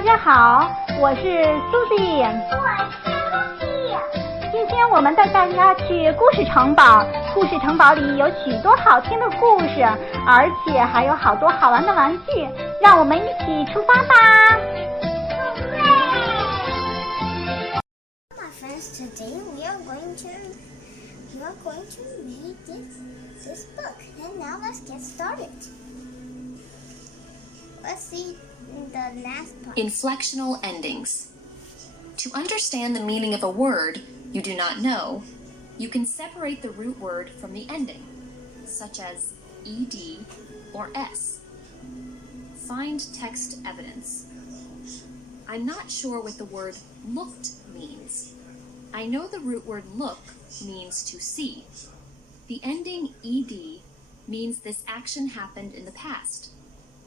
大家好，我是苏迪。我是露西。今天我们带大家去故事城堡，故事城堡里有许多好听的故事，而且还有好多好玩的玩具，让我们一起出发吧。My friends, today we are going to read this book, and now let's get started. Let's see the last part. Inflectional endings. To understand the meaning of a word you do not know, you can separate the root word from the ending, such as ed or s. Find text evidence. I'm not sure what the word looked means. I know the root word look means to see. The ending ed means this action happened in the past.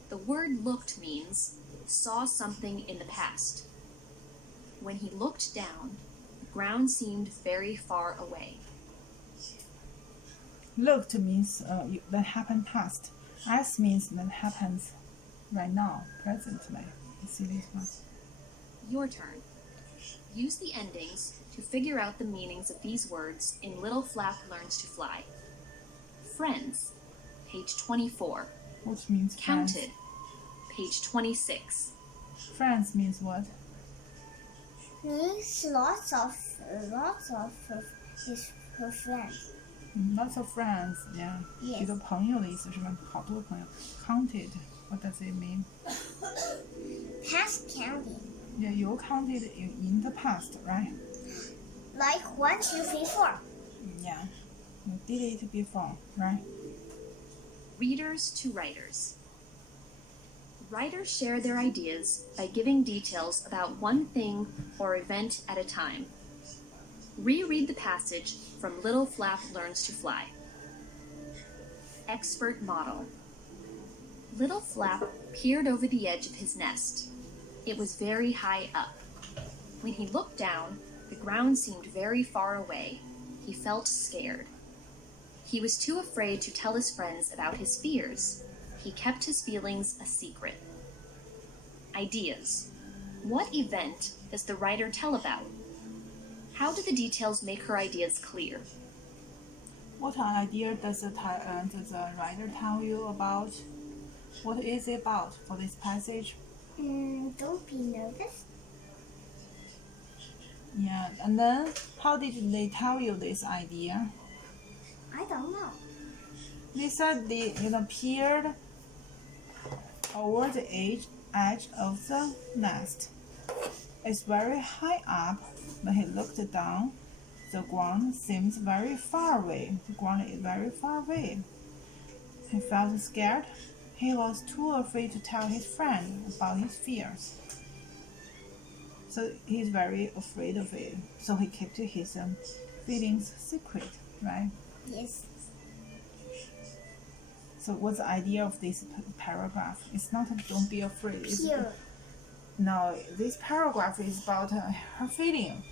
The word looked means saw something in the past. When he looked down, the ground seemed very far away. Looked means that happened past. S means that happens right now, presently. You see this one? Your turn. Use the endings to figure out the meanings of these words in Little Flap Learns to Fly. Friends, page 24. What means Counted, friends? page 26. Friends means what? Means lots of his her friends. Lots of friends, yeah. Yes. 几个朋友的意思是吧？好多朋友。Counted, what does it mean? Past counting. Yeah, you counted in the past, right? Like 1, 2, 3, 4. Yeah, you did it before, right? Readers to writers. Writers share their ideas by giving details about one thing or event at a time. Reread the passage from Little Flap Learns to Fly. Expert model. Little Flap peered over the edge of his nest. It was very high up. When he looked down, the ground seemed very far away. He felt scared. He was too afraid to tell his friends about his fears. He kept his feelings a secret. Ideas. What event does the writer tell about? How do the details make her ideas clear? What idea does the writer tell you about? What is it about for this passage? Don't be nervous. Yeah, and then how did they tell you this idea? I don't know. They said they peered over the edge of the nest. It's very high up. When he looked down, the ground seems very far away. The ground is very far away. He felt scared. He was too afraid to tell his friend about his fears. So he's very afraid of it. So he kept his feelings secret, right? Yes. So what's the idea of this paragraph? It's not don't be afraid. No, this paragraph is about her feeling.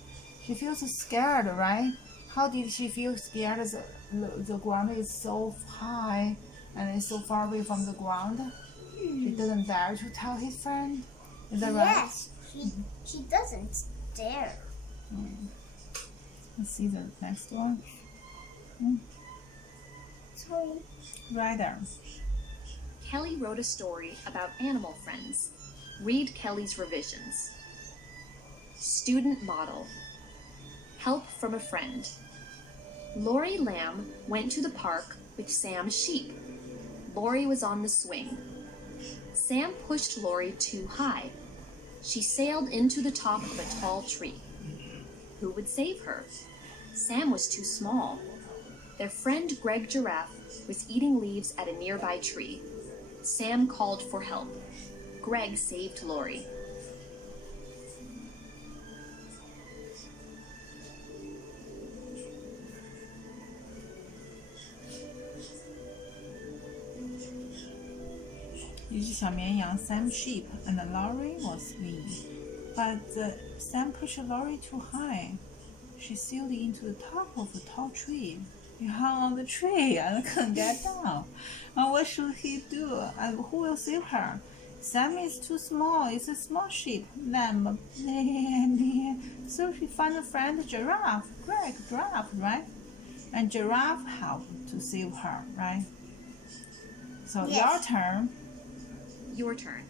She feels scared, right? How did she feel scared? The ground is so high and it's so far away from the ground. She doesn't dare to tell his friend. Is that right? Yes, she doesn't dare. Let's see the next one. Sorry. Writer. Kelly wrote a story about animal friends. Read Kelly's revisions. Student model. Help from a friend. Lori Lamb went to the park with Sam's sheep. Lori was on the swing. Sam pushed Lori too high. She sailed into the top of a tall tree. Who would save her? Sam was too small. Their friend Greg Giraffe was eating leaves at a nearby tree. Sam called for help. Greg saved Lori. Sam sheep and Lori was swing. But Sam pushed Lori too high. She sailed into the top of a tall tree. He hung on the tree and couldn't get down. And what should he do? And who will save her? Sam is too small. It's a small sheep. Lamb. So she found a friend, giraffe. Greg, giraffe, right? And giraffe helped to save her, right? So Yes. your turn. Your turn.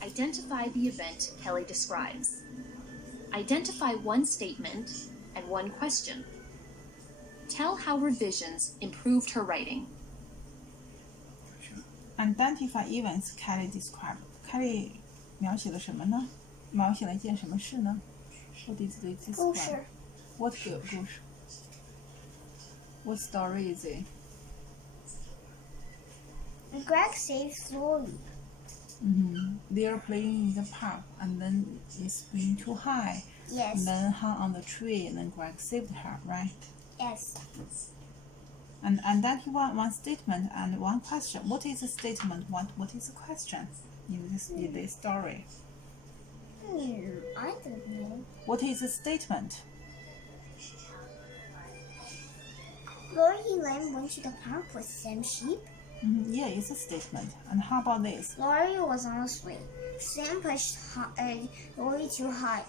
Identify the event Kelly describes. Identify one statement and one question. Tell how revisions improved her writing. Identify events Kelly described. Kelly 描写了什么呢？描写了一件什么事呢？ What did they 故 describe? 事 What good 故事 What story is it? Greg saves Lori. They are playing in the park, and then it's being too high. Yes. And then hung on the tree, and then Greg saved her, right? Yes. And identify one statement and one question. What is a statement? What is a question in this story? I don't know. What is a statement? Lori and Lamb went to the park with Sam sheep. Yeah, it's a statement. And how about this? Lori was on a swing. Sam pushed Lori too high.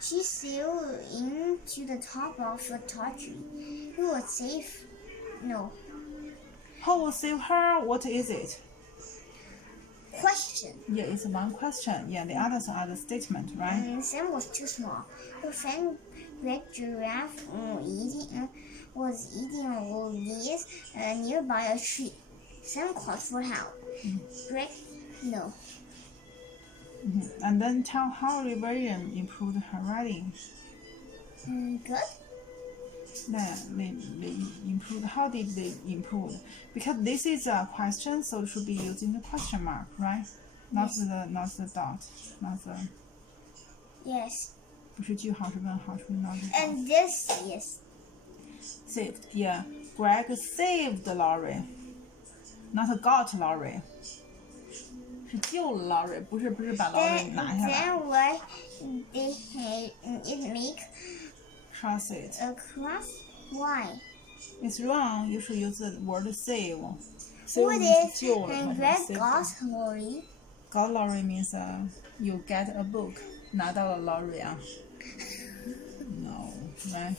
She sailed into the top of a tall tree. Who was safe? No. Who will save her? What is it? Question. Yeah, it's one question. Yeah, the others are the statement, right? Sam was too small. Her friend Greg Giraffe was eating Laurios nearby a tree. Sam called for help. Greg, no. And then tell how revision improved her writing. Good. They improved. How did they improve? Because this is a question, so it should be using the question mark, right? Not the dot, not the. Yes. 不是句号，是问号，是 not the dot. And this is Saved. Yeah, Greg saved Laurie, not got Laurie. 是救了 Laurie， 不是把 Laurie 拿下来。 then why they it make Trust it. a cross? Why? It's wrong. You should use the word save. What Save if 是救了， and 它 Greg 是 got saved. Lori? Got Laurie means you get a book. 拿到了 Laurie 啊。No, right?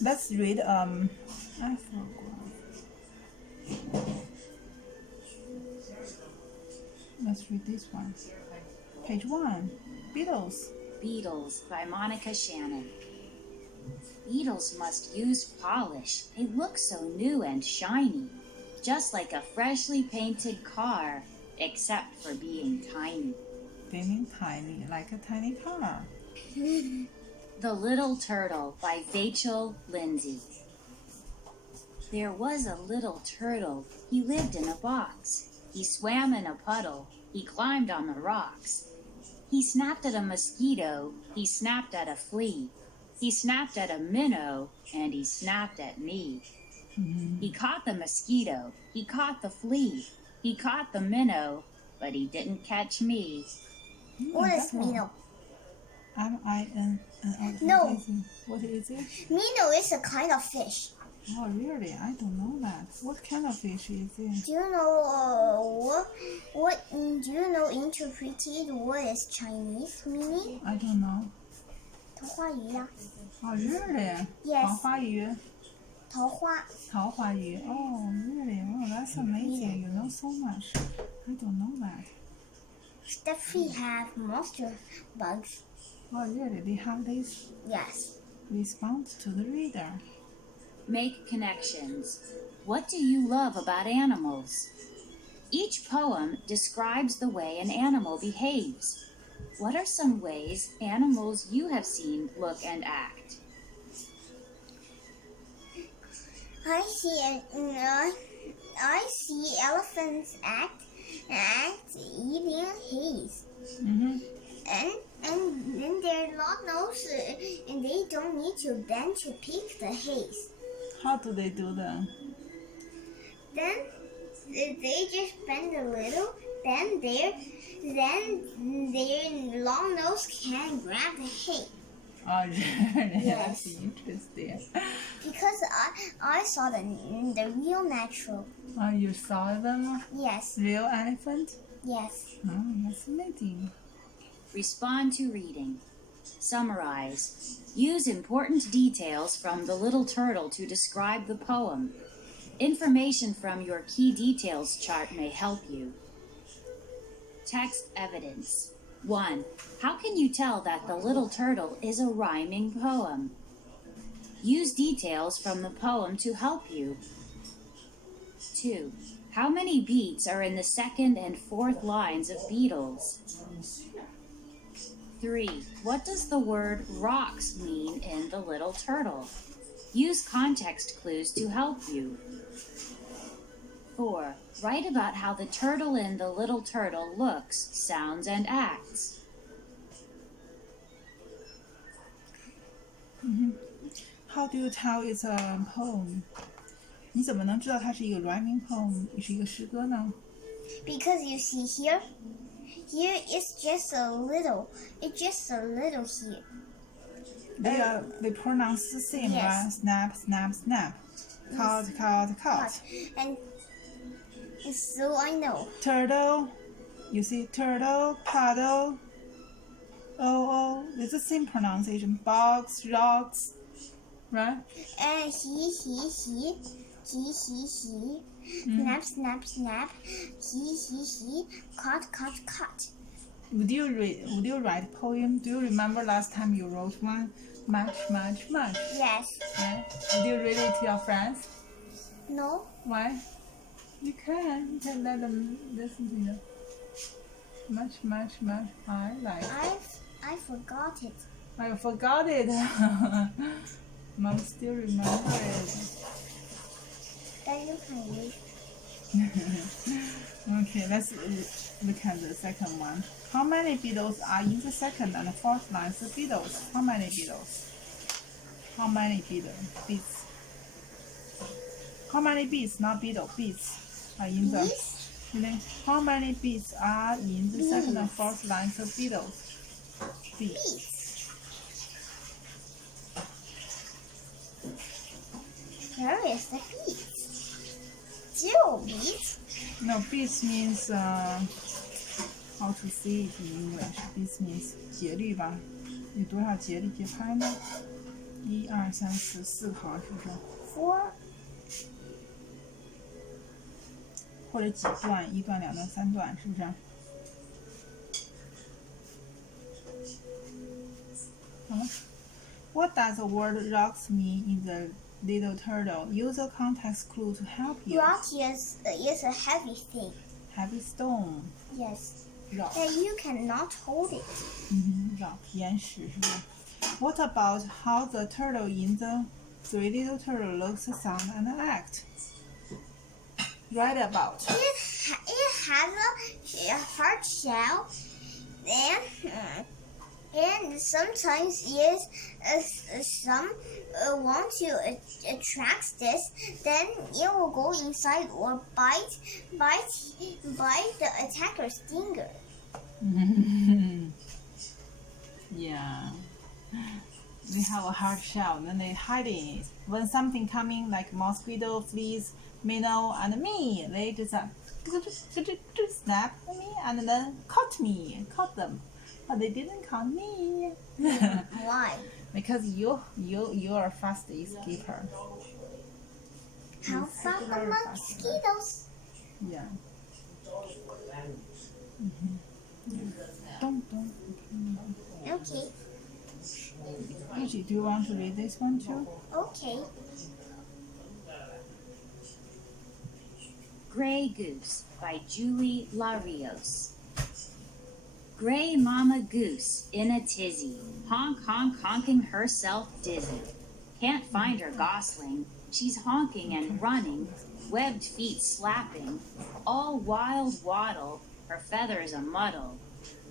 Let's read I forgot. Let's read this one. Page 1. Beatles. Beetles by Monica Shannon. Beetles must use polish. They look so new and shiny, just like a freshly painted car, except for being tiny. Feeling tiny, like a tiny car. The Little Turtle by Vachel Lindsey. There was a little turtle. He lived in a box. He swam in a puddle. He climbed on the rocks. He snapped at a mosquito. He snapped at a flea. He snapped at a minnow, and he snapped at me. He caught the mosquito. He caught the flea. He caught the minnow, but he didn't catch me. What is minnow? M-I-N-N-O. No. What is it? Minnow is a kind of fish. Oh, really? I don't know that. What kind of fish is it? Do you know do you know interpreted what is Chinese meaning? I don't know. 桃花鱼呀、 Oh, really? Yes. 桃花鱼。桃花。桃花鱼. Oh, really? Oh, that's amazing. You know so much. I don't know that. Steffi have monster bugs. Oh, really? They have this Yes. response to the reader. Make connections. What do you love about animals? Each poem describes the way an animal behaves. What are some ways animals you have seen look and act? I see elephants act eating haze. And then they're long nose and they don't need to bend to pick the haze. How do they do that? Then they just bend a little, then their long nose can grab the hay. Oh, really? Yes. That's interesting. Because I saw the real natural. Oh, you saw them? Yes, Real elephant? yes. Oh, that's amazing. Respond to reading. Summarize. Use important details from The Little Turtle to describe the poem. Information from your key details chart may help you. Text evidence. 1. How can you tell that The Little Turtle is a rhyming poem? Use details from the poem to help you. 2. How many beats are in the second and fourth lines of Beatles? 3. What does the word rocks mean in The Little Turtle? Use context clues to help you. 4. Write about how the turtle in The Little Turtle looks, sounds, and acts. How do you tell it's a poem? 你怎么能知道它是一个 rhyming poem， 是一个诗歌呢？ Because you see here it's just a little. It's just a little here. They pronounce the same, Yes. right? Snap, snap, snap. Cut, cut, cut. And so I know. Turtle, you see turtle, paddle. Oh, it's the same pronunciation. Box, rocks, right? And he. Snap, snap, snap. He. Cut, cut, cut. Would you write poem? Do you remember last time you wrote one? Much, much, much. Yes. Right? Would you read it to your friends? No. Why? You can let them listen to you. Much, much, much. I like. I forgot it. I forgot it. Mom still remember it. Then you can read. Okay, let's look at the second one. How many Beatles are in the second and fourth lines of Beatles? How many Beatles? How many beats? How many beats, not Beatles, beats are in the... Beats? Really? How many beats are in the second and fourth lines of Beatles? Beats. Beats. Where is the beats? 0 beats. No, beats means how to say it in English. Beats means 节律吧？有多少节拍呢？1、2、3、4、4行是不是？ 4. 或者几段，1段、2段、3段，是不是？好了。What does the word rocks mean in the Little Turtle? Use a context clue to help you. Rock is a heavy thing. Heavy stone. Yes. Rock. And you cannot hold it. Rock. 岩石是吧？ What about how the turtle in the Three Little Turtle looks, sound, and act? Write about. It has a hard shell, and sometimes some want to attract this, then it will go inside or bite the attacker's finger. Yeah. They have a hard shell and then they hide in it. When something coming like mosquito, fleas, minnow, and me, they just snap at me and then caught them. But they didn't caught me. Why? Because you are a fast escaper. How about the mosquitoes? Yeah. Don't. Okay. Gigi, do you want to read this one too? Okay. Gray Goose by Julie Laurios. Gray Mama Goose in a tizzy, honk honk honking herself dizzy. Can't find her gosling, she's honking and running, webbed feet slapping, all wild waddle, her feathers a muddle,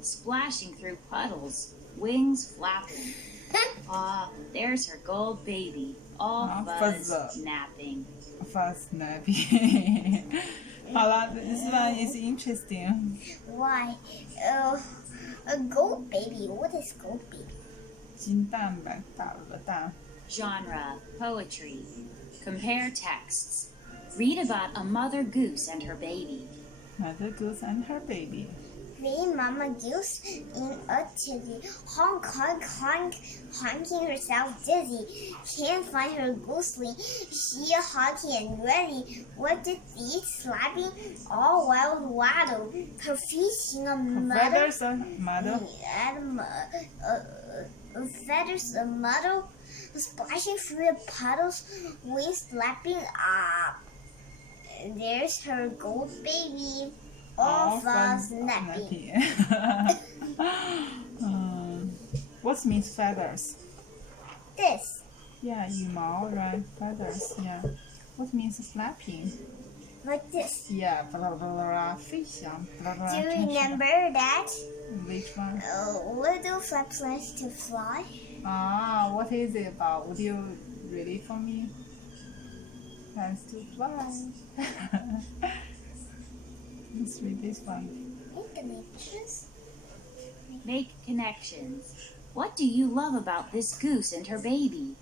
splashing through puddles, wings flapping. Ah, there's her gold baby, all fuzz napping. Fast snappy. 好了 this one is interesting. Why? A goat baby. What is goat baby? 金蛋白打了个蛋。 Genre, poetry. Compare texts. Read about a mother goose and her baby. Mother Goose and her baby. Green Mama Goose in a tizzy, honk, honk, honk, honking herself dizzy. Can't find her goosely, she honky and ready. What did eat slapping? All wild waddle. Her feet in a muddle. Feathers a muddle. Feathers a muddle. Splashing through the puddles, wings flapping up. There's her gold baby. All fuzz napping. What means feathers? This. Yeah, 羽毛 right? Feathers, yeah. What means flapping? Like this. Yeah, blah blah blah, 飞翔 blah blah. Do you remember that? Which one? What do flaps like to fly? What is it about? Would you read it for me? Plans to fly. Let's read this one. Make connections. What do you love about this goose and her baby?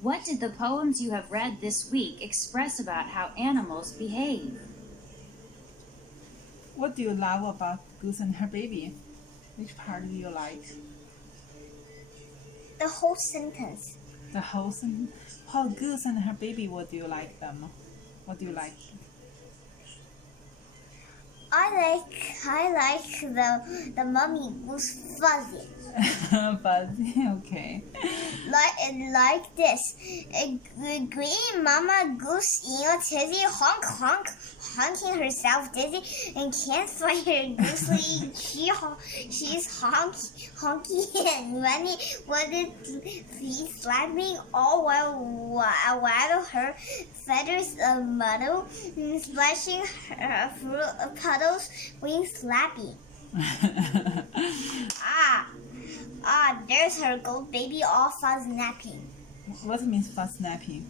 What did the poems you have read this week express about how animals behave? What do you love about Goose and her baby? Which part do you like? The whole sentence. The whole sentence. How Goose and her baby, what do you like them? What do you like? I like the mummy goose fuzzy. Fuzzy, okay. Like this. A green mama goose in a tizzy, honk honk, honking herself dizzy, and can't find her goosely. She's honky and running. What did feet slapping all while her feathers a muddle, splashing her through puddles, wings flapping. There's her gold baby all fuzz napping. What means fuzz napping?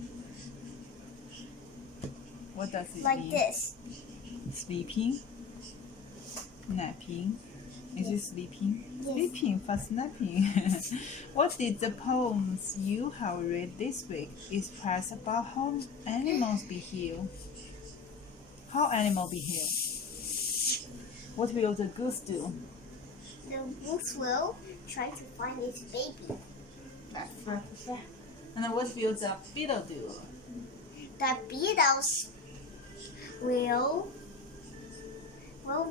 What does it Like mean? this. Sleeping? Napping? Is it sleeping? Yes. Sleeping, fuzz napping. What did the poems you have read this week express about how animals behave? How animals behave? What will the goose do? The goose will try to find its baby. And then what will the beetle do? The beetles will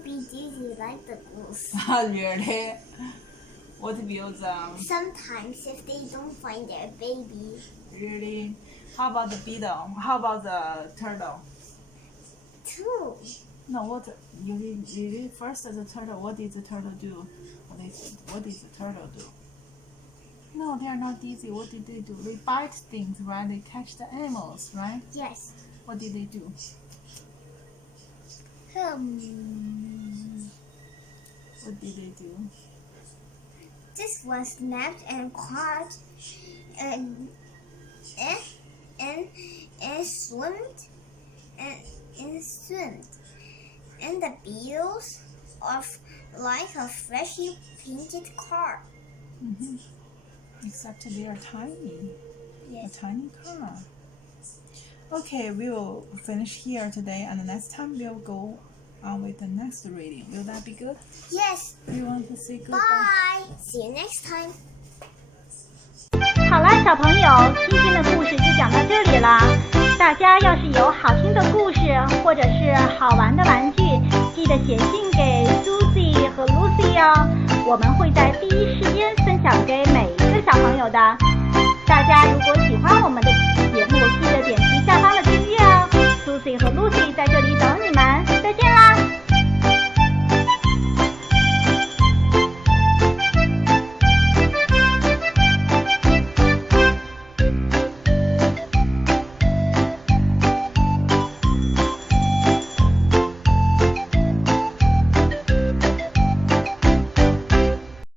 be dizzy like the goose. Really? What will the... Sometimes if they don't find their baby. Really? How about the beetle? How about the turtle? Too. No, what you read first the turtle. What did the turtle do? What did the turtle do? No, they are not dizzy. What did they do? They bite things, right? They catch the animals, right? Yes. What did they do? What did they do? This one snapped and caught and swimmed and swimmed. And the beetles are like a freshly painted car. Mm-hmm. Except they are tiny. Yes. A tiny car. Okay, we will finish here today, and the next time we'll go on with the next reading. Will that be good? Yes. We want to say goodbye. Bye. See you next time. 好了，小朋友，今天的故事就讲到这里了。大家要是有好听的故事，或者是好玩的玩具，记得写信给 Susie 和 Lucy 哦，我们会在第一时间分享给每一个小朋友的。大家如果喜欢我们的节目，记得点击下方的订阅哦。